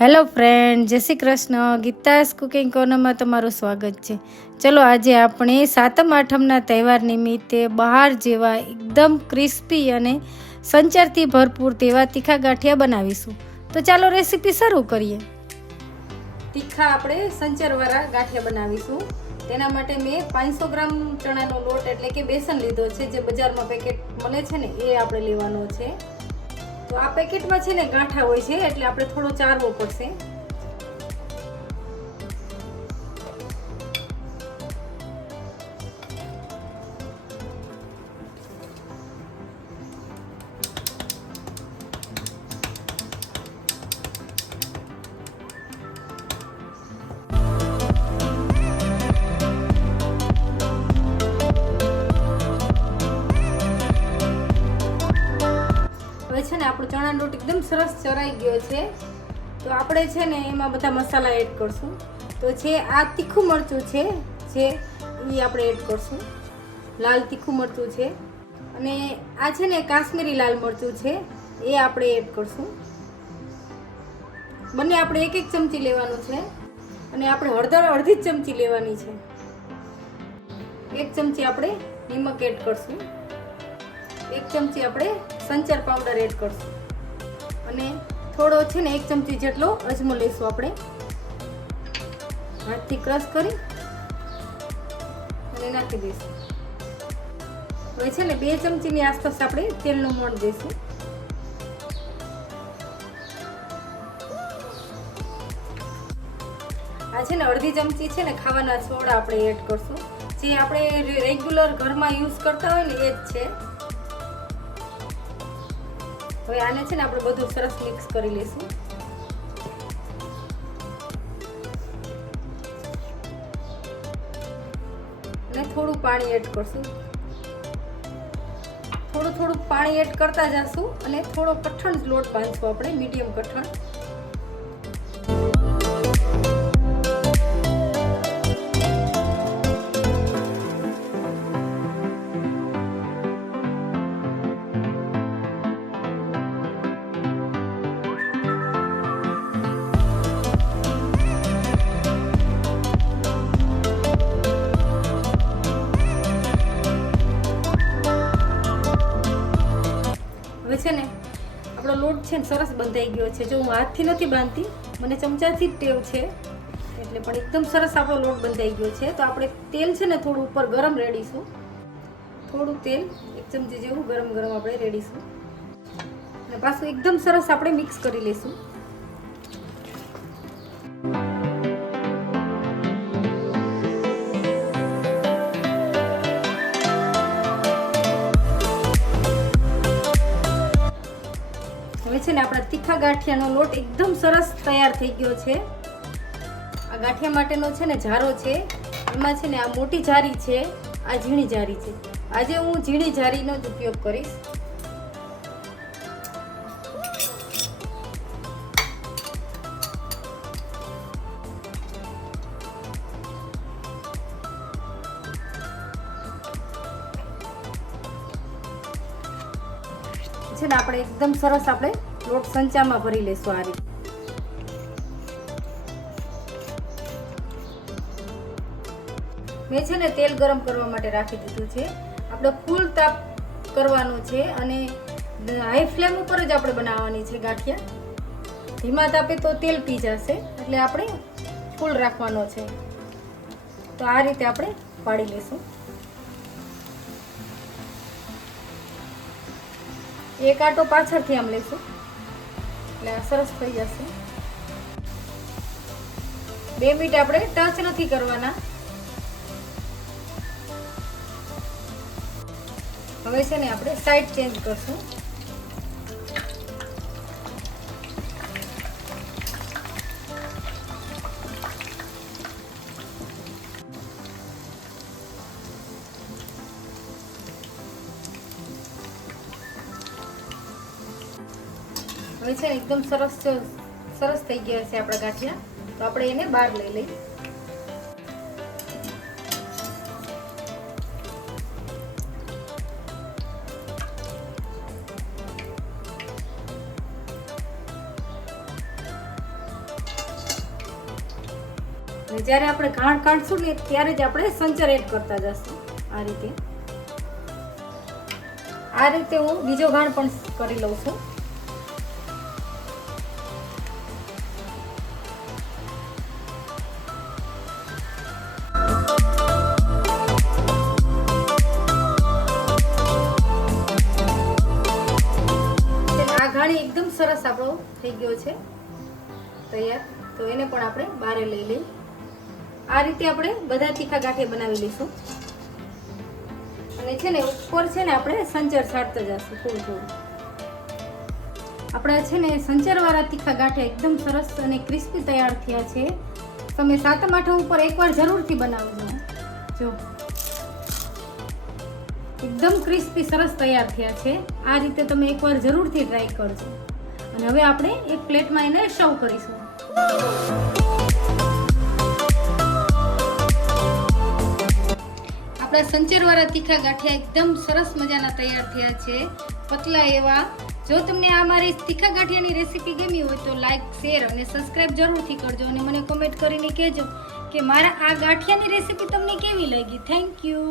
Hello friend, જય Shri Krishna. Geeta's cooking કોર્નરમાં તમારું સ્વાગત છે. ચલો આજે આપણે સાતમ આઠમના તહેવાર નિમિત્તે બહાર જેવા એકદમ ક્રિસ્પી અને સંચારથી ભરપૂર તેવા તીખા ગાંઠિયા બનાવીશું. તો ચાલો રેસીપી શરૂ કરીએ. તીખા આપણે સંચારવાળા ગાંઠિયા બનાવીશું. તેના માટે મેં પાંચસો ગ્રામ ચણાનો લોટ એટલે કે બેસન લીધો છે, જે બજારમાં પેકેટ મળે છે ને, એ આપણે લેવાનો છે. તો આ પેકેટમાં છે ને ગાંઠા હોય છે એટલે આપણે થોડો ચારવો પડશે. છે ને આપણો ચણા લોટ એકદમ સરસ ચરાઈ ગયો છે. તો આપણે છે ને એમાં બધા મસાલા એડ કરશું. તો છે આ તીખું મરચું છે, જે એ આપણે એડ કરશું. લાલ તીખું મરચું છે. અને આ છે ને કાશ્મીરી લાલ મરચું છે, એ આપણે એડ કરશું. બંને આપણે એક એક ચમચી લેવાનું છે. અને આપણે હળદર અડધી જ ચમચી લેવાની છે. એક ચમચી આપણે નિમક એડ કરશું. એક ચમચી આપણે સંચર પાવડર એડ કરશું. અને થોડો છે ને એક ચમચી જેટલો અજમો લઈશું આપણે. હાથથી ક્રશ કરી અને નાખી દઈશું. હવે છે ને બે ચમચીની આસપાસ આપણે તેલનું મોણ દઈશું. આ છે ને અડધી ચમચી છે ને ખાવાના સોડા આપણે એડ કરશું. જે આપણે રેગ્યુલર ઘરમાં યુઝ કરતા હોય ને એ જ છે. હવે આને છે ને આપણે બધું સરસ મિક્સ કરી લઈશું. અને થોડું પાણી એડ કરશું. થોડું થોડું પાણી એડ કરતા જશું અને થોડો કઠણ લોટ બાંધશું આપણે, મીડિયમ કઠણ. લોટ છે ને સરસ બંધાઈ ગયો છે. જો હું હાથથી નથી બાંધતી, મને ચમચાથી જ ટેવ છે. એટલે પણ એકદમ સરસ આપણો લોટ બંધાઈ ગયો છે. તો આપણે તેલ છે ને થોડું ઉપર ગરમ રેડીશું. થોડું તેલ, એક ચમચી જેવું ગરમ ગરમ આપણે રેડીશું. અને પાછું એકદમ સરસ આપણે મિક્સ કરી લઈશું હવે છે ને આપણા તીખા ગાંઠિયાનો લોટ એકદમ સરસ તૈયાર થઈ ગયો છે. આ ગાંઠિયા માટેનો છે ને જારો છે. એમાં છે ને આ મોટી જારી છે. આ ઝીણી જારી છે. આજે હું ઝીણી જારીનો જ ઉપયોગ કરીશ. છે ને, આપણે એકદમ સરસ આપણે લોટ સંચામાં ભરી લેશું આ રીતે. મેં છે ને તેલ ગરમ કરવા માટે રાખી દીધું છે. આપણે ફૂલ તાપ કરવાનો છે અને હાઈ ફ્લેમ ઉપર જ આપણે બનાવવાની છે ગાંઠિયા. ધીમા તાપે તો તેલ પી જશે, એટલે આપણે ફૂલ રાખવાનો છે. તો આ રીતે આપણે પાડી લઈશું એક આટો પાછળથી આમ લેશું. એટલે આ સરસ થઈ જશે. બે મિનિટ આપણે ટચ નથી કરવાના. હવે છે ને આપણે સાઈડ ચેન્જ કરશું. હવે છે એકદમ સરસ સરસ થઈ ગયા છે આપણા ગાંઠિયા. તો આપણે એને બહાર લઈ લઈએ. જ્યારે આપણે ઘાણ કાઢશું ને ત્યારે જ આપણે સંચર એડ કરતા જશું આ રીતે. આ રીતે હું બીજો ઘાણ પણ કરી લઉં છું. સરસ આપણો થઈ ગયો છે. તૈયાર? તો એને પણ આપણે બારે લઈ લઈ. આ રીતે આપણે બધા તીખા ગાંઠે બનાવી લઈશું. અને છે ને ઉપર છે ને આપણે સંચર છાંટતા જશું, થોડું થોડું. આપણા છે ને સંચરવાળા તીખા ગાંઠે એકદમ સરસ અને ક્રિસ્પી તૈયાર થયા છે. તમે સાતમ આઠમ ઉપર એકવાર જરૂરથી બનાવજો. જો. એકદમ ક્રિસ્પી, સરસ તૈયાર થયા છે. આ રીતે તમે એકવાર જરૂરથી ટ્રાય કરજો. અને હવે આપણે એક પ્લેટમાં એને સર્વ કરીશું. આપણા સંચરવાળા તીખા ગાંઠિયા એકદમ સરસ મજાના તૈયાર થયા છે. પતલા એવા. જો તમને આ મારી તીખા ગાંઠિયાની રેસીપી ગમી હોય તો લાઈક શેર અને સબસ્ક્રાઈબ જરૂરથી કરજો અને મને કોમેન્ટ કરીને કહેજો કે મારા આ ગાંઠિયાની રેસીપી તમને કેવી લાગી. Thank you